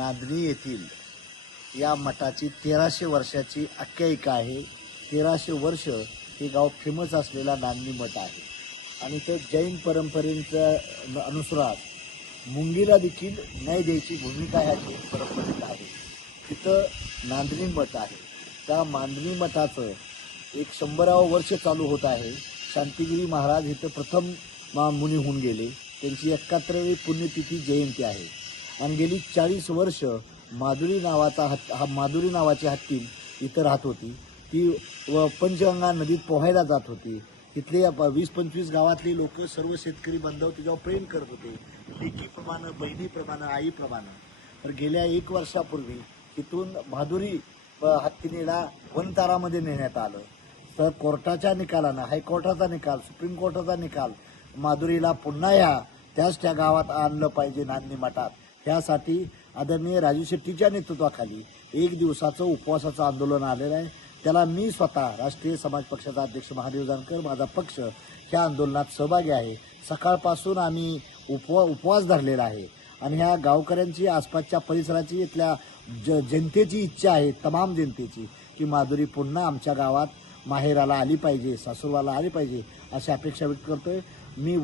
नांदणी येथील या मठाची 1300 वर्षाची आख्यायिका आहे। 1300 वर्ष हे गाव फेमस असलेला नांदणी मठ आहे आणि तो जैन परंपरेच्या अनुसार मुंगीला देखील न्याय द्यायची भूमिका ह्या जैन परंपरेत आहे। तिथं नांदणी मठ आहे। त्या नांदणी मठाचं एक 100वे वर्ष चालू होत आहे। शांतिगिरी महाराज इथं प्रथम मुनी होऊन गेले। त्यांची 71वी पुण्यतिथी जयंती आहे आणि गेली 40 वर्ष माधुरी नावाची हत्तीम इथं राहत होती। ती पंचगंगा नदीत पोहायला जात होती। तिथले 20-25 गावातली लोक सर्व शेतकरी बांधव तिच्यावर प्रेम करत होते, लेकीप्रमाणे, बहिणीप्रमाणे, आईप्रमाणे। तर गेल्या 1 वर्षापूर्वी तिथून माधुरी हत्तीनेला वनतारामध्ये नेण्यात आलं। तर कोर्टाच्या निकालानं, हायकोर्टाचा निकाल, सुप्रीम कोर्टाचा निकाल, माधुरीला पुन्हा त्या गावात आणलं पाहिजे नांदणी मठात। त्यासाठी आदरणीय राजू शेट्टीच्या नेतृत्वाखाली 1 दिवसाचं उपवासाचं आंदोलन आलेलं आहे। त्याला मी स्वतः राष्ट्रीय समाज पक्षाचा अध्यक्ष महादेव जानकर, माझा पक्ष ह्या आंदोलनात सहभागी आहे। सकाळपासून आम्ही उपवास धरलेला आहे आणि ह्या गावकऱ्यांची, आसपासच्या परिसराची, इथल्या जनतेची इच्छा आहे, तमाम जनतेची, की माधुरी पुन्हा आमच्या गावात माहेराला आली पाहिजे, सासूरवाला आली पाहिजे अशी अपेक्षा व्यक्त करतोय। मी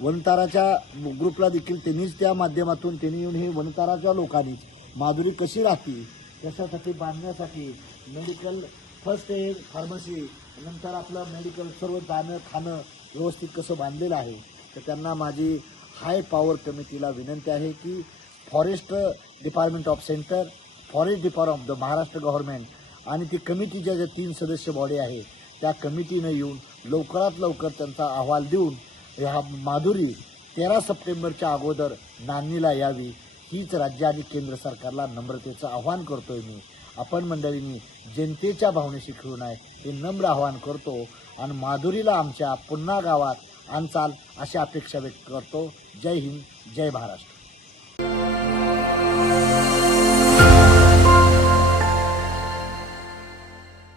वनताराच्या ग्रुपला देखील त्यांनीच त्या माध्यमातून त्यांनी येऊन हे वनताराच्या लोकांनीच माधुरी कशी राहते त्याच्यासाठी बांधण्यासाठी मेडिकल, फर्स्ट एड, फार्मसी, नंतर आपलं मेडिकल सर्व जाणं खाणं व्यवस्थित कसं बांधलेलं आहे। तर त्यांना माझी हाय पॉवर कमिटीला विनंती आहे की forest department of centre, forest department of the Maharashtra government आणि ती कमिटीच्या ज्या 3 सदस्य बॉडी आहे त्या कमिटीनं येऊन लवकरात लवकर त्यांचा अहवाल देऊन ह्या माधुरी 13 सप्टेंबरच्या अगोदर नांदणीला यावी हीच राज्य आणि केंद्र सरकारला नम्रतेचं आव्हान करतोय मी। आपण मंडळींनी जनतेच्या भावनेशी खेळू नये हे नम्र आवाहन करतो आणि माधुरीला आमच्या पुन्हा गावात आणचाल अशी अपेक्षा व्यक्त करतो। जय हिंद, जय महाराष्ट्र।